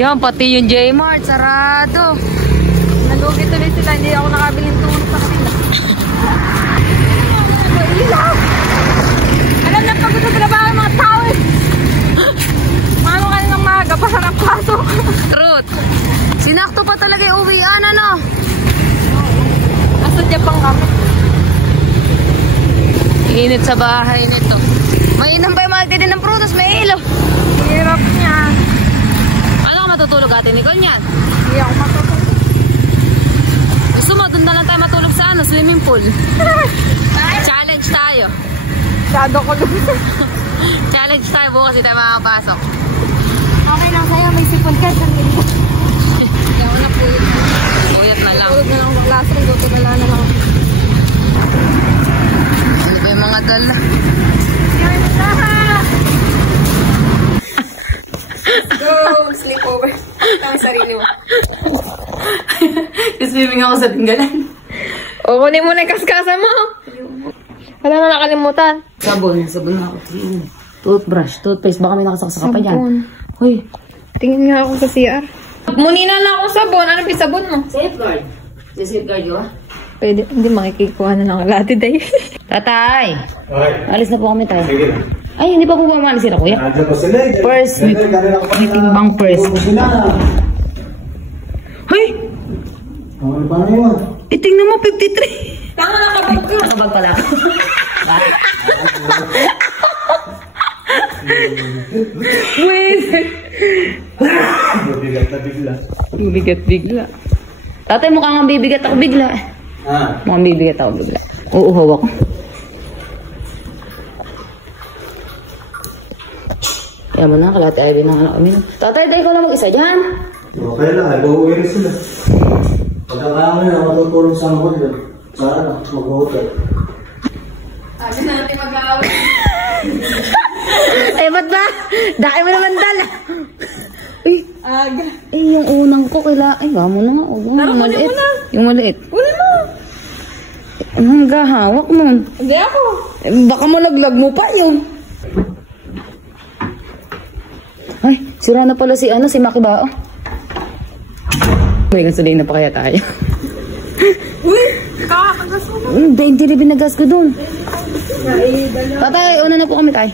Yan, pati yung J-Mart, sarado. Nalugi tuloy sila, hindi ako nakabiling tulong sa kanila. Alam na pagod sa trabaho ng mga tao eh. Mano ka nilang maaga pa sa napasok. Truth. Sinakto pa talaga yung uwian, ano? Nasa Japan kami. Init sa bahay nito. Mainam pa yung magtindi ng prutas, may ilo. Hirap niya. Ano ka matutulog atin, Nicole, niyan? Hindi ako matutulog. Gusto mo, doon na lang tayo matulog sa ano, swimming pool. Challenge tayo. Masyado ko doon. Challenge tayo bukas, hindi tayo makakapasok. Okay lang sa'yo, may sipon ka. Hindi ako na puyot. Puyot na lang. Tulog na lang sa classroom, tutulala na lang. Ano ba yung mga dala? Go! Sleepover. Tama sarili mo. Swimming ako sa tinggalan. O, kunin mo na yung kaskasan mo. Wala na nakalimutan. Sabon na ako. Toothbrush, toothpaste. Baka may nakasaksak pa dyan. Uy, Tingin nga ako sa CR. munina na akong sabon. Ano yung sabon mo? Safeguard. Safeguard yun, Pwede, hindi makikikuha na lang lahat day. Tatay, Okay. alis na po kami tayo. Sige na. Ay, hindi pa po umalis sila, kuya. Nandiyan pa sila. Purse. May timbang purse. Sila. Hoy, Ano pa na yun? itingnan mo, 53. Tama na kapag ka. Nakabag pala. Wait. Bigat na bigla. Bigat bigla. Tatay, mukhang bibigat ako bigla. Mukhang bibigat ako bigla. Uuhaw ako. Kaya mo na, kalati ay din ang anak kami. Tatay, tayo ko lang mag-isa dyan. Okay lang, ay uuwi rin sila. Pagkakami na matutulong sa mga yun. Sana, mag-hotel. Sabi na natin mag-aaway. Ay, ba't ba? Daki mo naman dala. Aga. Eh, yung unang ko, ay, gamo na nga. Yung maliit. Yung maliit. Kunin mo. Ang gahawak nun. Hindi ako. Eh, baka mo laglag mo pa yun. Ay, sira na pala si Maki Bao. May gasolina pa kaya tayo. Uy, kakakas mo. Hindi rin binagas ko dun. Tatay, una na po kami tayo.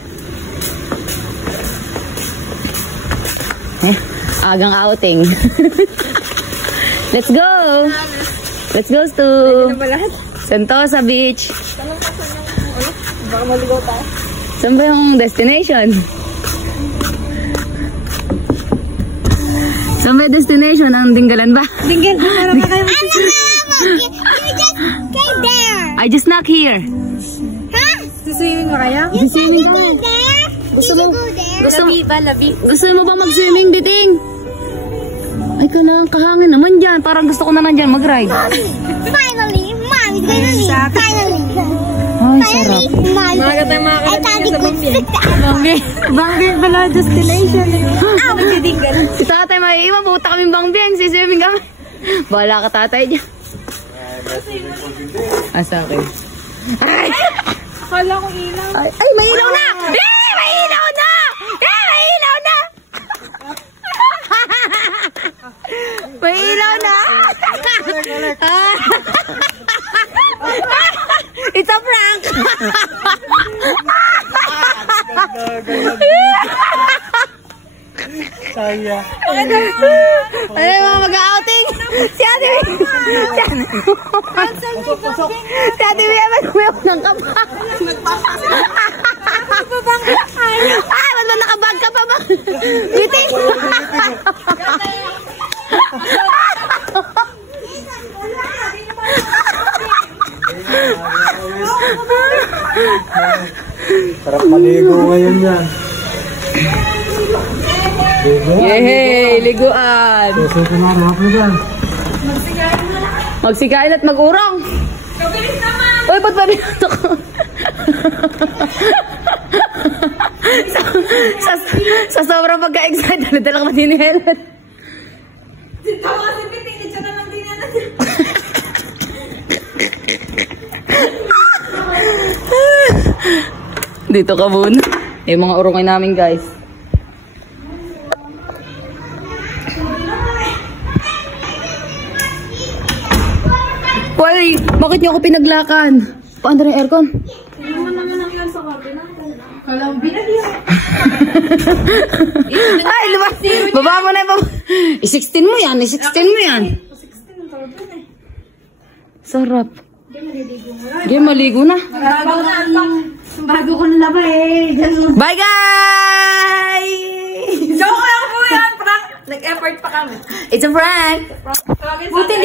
Agang outing. Let's go! Let's go to Ano ba lahat? Sentosa Beach. Baka maligaw tayo. Saan ba yung destination? Saan ba yung destination? Ang Dinggalan ba? Tinggal, para ba kayo I just knock here. Siswimming mo kaya? Swimming ka. Gusto mo ba mag-swimming, Biting? Ay, kahangin naman dyan. Parang gusto ko na nandyan mag-ride. Finally, Mommy's gonna leave. Finally. Ay, sarap. Maaga tayo makakalating sa Bangbi. Bangbi pala destination. Nagtitinggal. Si tatay maiiwan. Puta kaming Bangbi. Siswimming kami. Bahala ka tatay dyan. Sa akin. Ay! Akala ko ilaw. Ay, may ilaw na! May ilaw na! May ilaw na! May ilaw na! It's a prank! Saya. Ano yung mag-outing? Si Ate May! Si Ate May naman umiyak ng kaba. Ay, wala nakabag ka pa ba? Biting! Sarap maligo ngayon yan. Yehey! Liguan! Susunod na mga yan. Magsikain at mag-urong! Kabilis naman! Uy, ba't ba binato ko? sa sobrang pagka-excited, nadala ka din ni Helen. Tawa si Piting, ito na lang din natin. Dito ka muna. Eh, mga urongay namin, guys. Why? Bakit niyo ako pinaglakan? Paano rin aircon? Walang binagyan. Ay, lumas. Baba mo na. I-16 mo yan. I-16 mo yan. 16 ang tawag doon eh. Sarap. Game, maligo na. Bago ko nalaba eh. Bye, guys! Joke lang po yan, prank. Nag-effort pa kami. It's a prank. Buti